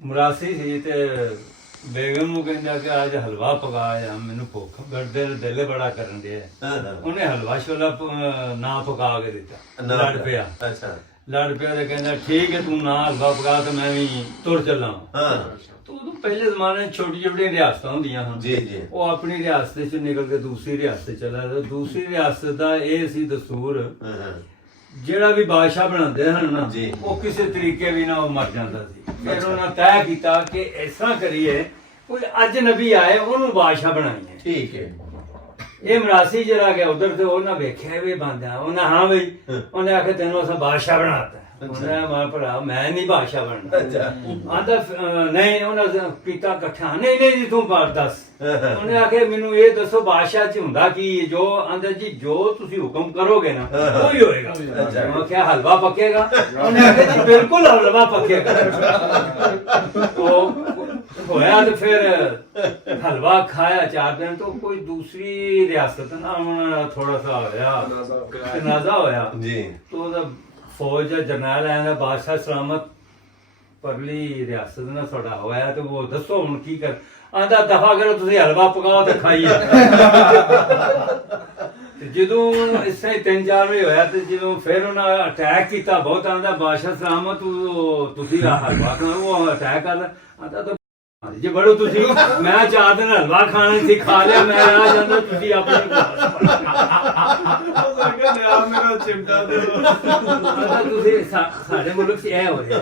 ਮਰਾਸੀ ਸੀ ਤੇ ਬੇਗਮ ਨੂੰ ਕਹਿੰਦਾ ਕਿ ਅੱਜ ਹਲਵਾ ਪਕਾ ਆ, ਮੈਨੂੰ ਭੁੱਖ ਦਿਲ ਬੜਾ ਕਰਨ ਡਿਆ। ਉਹਨੇ ਹਲਵਾ ਛੋਲਾ ਨਾ ਪਕਾ ਕੇ ਦਿੱਤਾ। ਲੜ ਪਿਆ। ਅੱਛਾ ਲੜ ਪਿਆ ਤੇ ਕਹਿੰਦਾ ਠੀਕ ਹੈ ਤੂੰ ਨਾ ਹਲਵਾ ਪਕਾ ਤੇ ਮੈਂ ਵੀ ਤੁਰ ਚੱਲਾਂ। ਤੂੰ ਉਦੋਂ ਪਹਿਲੇ ਜ਼ਮਾਨੇ ਛੋਟੀ ਛੋਟੀਆਂ ਰਿਆਸਤਾਂ ਹੁੰਦੀਆਂ ਹਨ ਜੀ ਜੀ, ਉਹ ਆਪਣੀ ਰਿਆਸਤ ਚ ਨਿਕਲ ਕੇ ਦੂਸਰੀ ਰਿਆਸਤ ਚਲਾ ਗਿਆ। ਦੂਸਰੀ ਰਿਆਸਤ ਦਾ ਇਹ ਸੀ ਦਸਤੂਰ ਜਿਹੜਾ ਵੀ ਬਾਦਸ਼ਾਹ ਬਣਾਉਂਦੇ ਹਨ ਨਾ ਉਹ ਕਿਸੇ ਤਰੀਕੇ ਵੀ ਨਾ ਉਹ ਮਰ ਜਾਂਦਾ ਸੀ। ਫਿਰ ਉਹਨਾਂ ਤੈਅ ਕੀਤਾ ਕਿ ਇਸ ਤਰ੍ਹਾਂ ਕਰੀਏ ਕੋਈ ਅਜਨਬੀ ਆਏ ਉਹਨੂੰ ਬਾਦਸ਼ਾਹ ਬਣਾਈਏ। ਠੀਕ ਹੈ। ਇਹ ਮਰਾਸੀ ਜਿਹੜਾ ਗਿਆ ਉਧਰ ਤੇ ਉਹਨਾਂ ਵੇਖਿਆ ਵੀ ਬੰਦਾ ਉਹਨਾਂ ਹਾਂ ਬਈ ਉਹਨੇ ਆਖਿਆ ਤੈਨੂੰ ਅਸਾਂ ਬਾਦਸ਼ਾਹ ਬਣਾਤਾ। ਉਹਨੇ ਮਾਂ ਭਰਾ ਮੈਂ ਨਹੀਂ ਬਾਦਸ਼ਾਹ ਬਣਨਾ। ਆਂਦਾ ਨਹੀਂ ਉਹਨਾਂ ਕੀਤਾ ਇਕੱਠਾ ਨਹੀਂ ਨਹੀਂ ਜੀ ਤੂੰ ਬਾਤ ਦੱਸ। ਉਹਨੇ ਆਖਿਆ ਮੈਨੂੰ ਇਹ ਦੱਸੋ ਬਾਦਸ਼ਾਹ ਚ ਹੁੰਦਾ ਕੀ ਜੋ ਆਂਦਾ ਜੀ ਜੋ ਤੁਸੀਂ ਹੁਕਮ ਕਰੋਗੇ ਨਾ ਉਹੀ ਹੋਏਗਾ। ਮੈਂ ਕਿਹਾ ਹਲਵਾ ਪੱਕੇਗਾ? ਉਹਨੇ ਆਖਿਆ ਜੀ ਬਿਲਕੁਲ ਹਲਵਾ ਪੱਕੇਗਾ। ਹੋਇਆ ਤੇ ਫਿਰ ਹਲਵਾ ਖਾਇਆ 4 ਦਿਨ ਤੋਂ ਕੋਈ ਦੂਸਰੀ ਰਿਆਸਤ ਨਾ ਉਹਨਾਂ ਥੋੜਾ ਸਾ ਹੋਇਆ ਤਨਾਜ਼ਾ ਹੋਇਆ ਜੀ ਤੋਂ ਉਹਦਾ ਫੌਜ ਦਾ ਜਰਨੈਲ ਆਇਆ ਬਾਦਸ਼ਾਹ ਸਲਾਮਤ ਪਰਲੀ ਰਿਆਸਤ ਨਾਲ ਤੁਹਾਡਾ ਹੋਇਆ ਤੇ ਉਹ ਦੱਸੋ ਹੁਣ ਕੀ ਕਰ। ਆਂਦਾ ਦਫਾ ਕਰੋ ਤੁਸੀਂ ਹਲਵਾ ਪਕਾਓ ਤੇ ਖਾਈਏ। ਜਦੋਂ ਇਸ ਤਰ੍ਹਾਂ 3-4 ਵਜੇ ਹੋਇਆ ਤੇ ਜਦੋਂ ਫਿਰ ਉਹਨਾਂ ਅਟੈਕ ਕੀਤਾ ਬਹੁਤ ਆਂਦਾ ਬਾਦਸ਼ਾਹ ਸਲਾਮਤ ਤੁਸੀਂ ਹਲਵਾ ਖਾਓ। ਉਹ ਅਟੈਕ ਕਰਦਾ ਆਂਦਾ ਜੇ ਬੜੋ ਤੁਸੀਂ ਮੈਂ 4 ਦਿਨ ਹਲਵਾ ਖਾਣਾ ਸੀ ਖਾ ਲਿਆ ਮੈਂ ਆ ਜਾਂਦਾ ਤੁਸੀਂ ਆਪਣੀ ਮੇਰਾ ਚਿਮਟਾ ਦੇ ਤੁਸੀਂ ਸਾਡੇ ਮੁਲਕ 'ਚ ਇਹ ਹੋ ਰਿਹਾ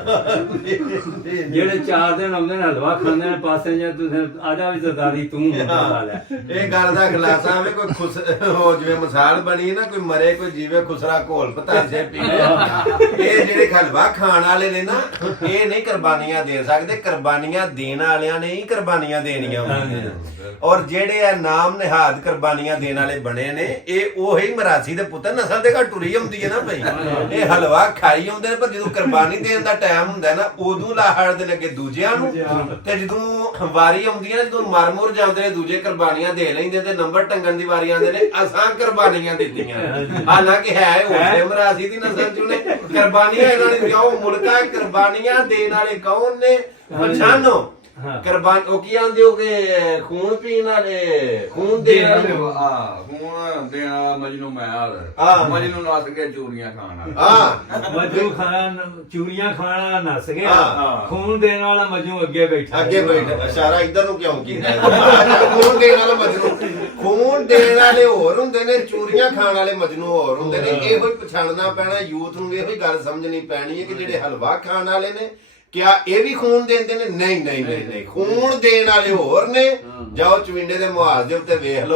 ਜਿਹੜੇ 4 ਦਿਨ ਆਉਂਦੇ ਨੇ ਹਲਵਾ ਖਾਂਦੇ ਨੇ ਪਾਸੇ ਜਾਂ ਤੁਸੀਂ ਆ ਜਾ ਵੀ ਸਰਦਾਰੀ ਤੂੰ ਖਾ ਲੈ। ਇਹ ਗੱਲ ਦਾ ਖੁਲਾਸਾ ਹੋਵੇ ਕੋਈ ਖੁਸ ਹੋ ਜਿਵੇਂ ਮਿਸਾਲ ਬਣੀ ਨਾ ਕੋਈ ਮਰੇ ਕੋਈ ਜੀਵੇ ਖੁਸਰਾ ਘੋਲ ਪਤਾਸੇ ਪੀਵੇ। ਇਹ ਜਿਹੜੇ ਹਲਵਾ ਖਾਣ ਵਾਲੇ ਨੇ ਨਾ ਇਹ ਨਹੀਂ ਕੁਰਬਾਨੀਆਂ ਦੇ ਸਕਦੇ। ਕੁਰਬਾਨੀਆਂ ਦੇਣ ਵਾਲਿਆਂ ਨੇ ਹੀ ਕੁਰਬਾਨੀਆਂ ਦੇਣੀਆਂ ਹੁੰਦੀਆਂ। ਔਰ ਜਿਹੜੇ ਆ ਨਾਮ ਨਿਹਾਦ ਕੁਰਬਾਨੀਆਂ ਦੇਣ ਵਾਲੇ ਬਣੇ ਨੇ ਇਹ ਉਹੀ ਮਰਾਸੀ ਦੇ ਪੁੱਤਰ ਨਸਲ ਦੇ ਘਰ ਟੁਰੀ ਆਉਂਦੀ ਹੈ ਨਾ ਭਾਈ। ਇਹ ਹਲਵਾ ਖਾਈ ਆਉਂਦੇ ਨੇ ਪਰ ਜਦੋਂ ਕੁਰਬਾਨੀ ਦੇਣ ਦਾ ਟਾਈਮ ਹੁੰਦਾ ਨਾ ਉਦੋਂ ਲਾ ਹੜਦੇ ਨੇ ਅੱਗੇ ਦੂਜਿਆਂ ਨੂੰ ਤੇ ਜਦੋਂ ਵਾਰੀ ਆਉਂਦੀ ਹੈ ਜਦੋਂ ਮਰ ਮੁਰ ਜਾਂਦੇ ਨੇ ਦੂਜੇ ਕੁਰਬਾਨੀਆਂ ਦੇ ਲੈਂਦੇ ਤੇ ਨੰਬਰ ਟੰਗਣ ਦੀ ਵਾਰੀ ਆਉਂਦੇ ਨੇ ਅਸਾਂ ਕੁਰਬਾਨੀਆਂ ਦਿੱਤੀਆਂ। ਹਾਲਾਂਕਿ ਹੈ ਉਹ ਮਰਾਸੀ ਦੀ ਨਸਲ ਚੋਂ ਨੇ ਕੁਰਬਾਨੀਆਂ ਇਹਨਾਂ ਨੇ ਕਿਉਂ ਮੁਲਕਾਂ ਕੁਰਬਾਨੀਆਂ ਦੇਣ ਵਾਲੇ ਕੌਣ ਨੇ ਪਛਾਣੋ। ਕੁਰਬਾਨ ਉਹ ਕੀ ਆਂਦੇ ਹੋਗੇ ਖੂਨ ਪੀਣ ਵਾਲੇ ਖੂਨ ਦੇਣ ਵਾਲੇ ਖੂਨ ਦੇਣ ਵਾਲਾ ਮਜਨੂ ਮੈਂ ਮਜਨੂ ਨੱਸ ਕੇ ਚੂਰੀਆਂ ਖਾਣ ਵਾਲਾ ਮਜਨੂ ਖਾਣ ਚੂਰੀਆਂ ਖਾਣਾ ਨੱਸ ਗਿਆ ਖੂਨ ਦੇਣ ਵਾਲਾ ਮਜਨੂ ਅੱਗੇ ਬੈਠਾ ਇਸ਼ਾਰਾ ਇੱਧਰ ਨੂੰ ਕਿਉਂ ਕੀਤਾ। ਖੂਨ ਦੇਣ ਵਾਲਾ ਮਜਨੂ ਖੂਨ ਦੇਣ ਵਾਲੇ ਹੋਰ ਹੁੰਦੇ ਨੇ ਚੂਰੀਆਂ ਖਾਣ ਵਾਲੇ ਮਜਨੂ ਹੋਰ ਹੁੰਦੇ ਨੇ। ਇਹੋ ਹੀ ਪਛਾਣਨਾ ਪੈਣਾ ਯੂਥ ਨੂੰ। ਇਹੋ ਹੀ ਗੱਲ ਸਮਝਣੀ ਪੈਣੀ ਹੈ ਕਿ ਜਿਹੜੇ ਹਲਵਾ ਖਾਣ ਵਾਲੇ ਨੇ ਕਿਆ ਇਹ ਵੀ ਖੂਨ ਦਿੰਦੇ ਨੇ? ਨਹੀਂ ਨਹੀਂ ਨਹੀਂ ਨਹੀਂ ਖੂਨ ਦੇਣ ਵਾਲੇ ਹੋਰ ਨੇ। ਜਾਓ ਚਵਿੰਡੇ ਦੇ ਮੁਹਾਜ਼ ਦੇ ਉੱਤੇ ਵੇਖ ਲਓ।